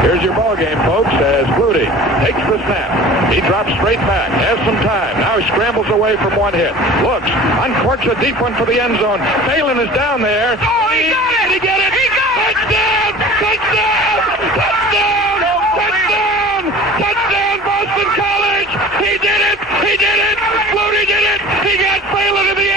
Here's your ball game, folks, as Flutie takes the snap. He drops straight back, has some time. Now he scrambles away from one hit. Looks, uncorks a deep one for the end zone. Phelan is down there. Oh, he got it! He got it! He got it! Touchdown! Touchdown! Touchdown! Touchdown! Touchdown, Boston College! He did it! He did it! Flutie did it! He got Phelan in the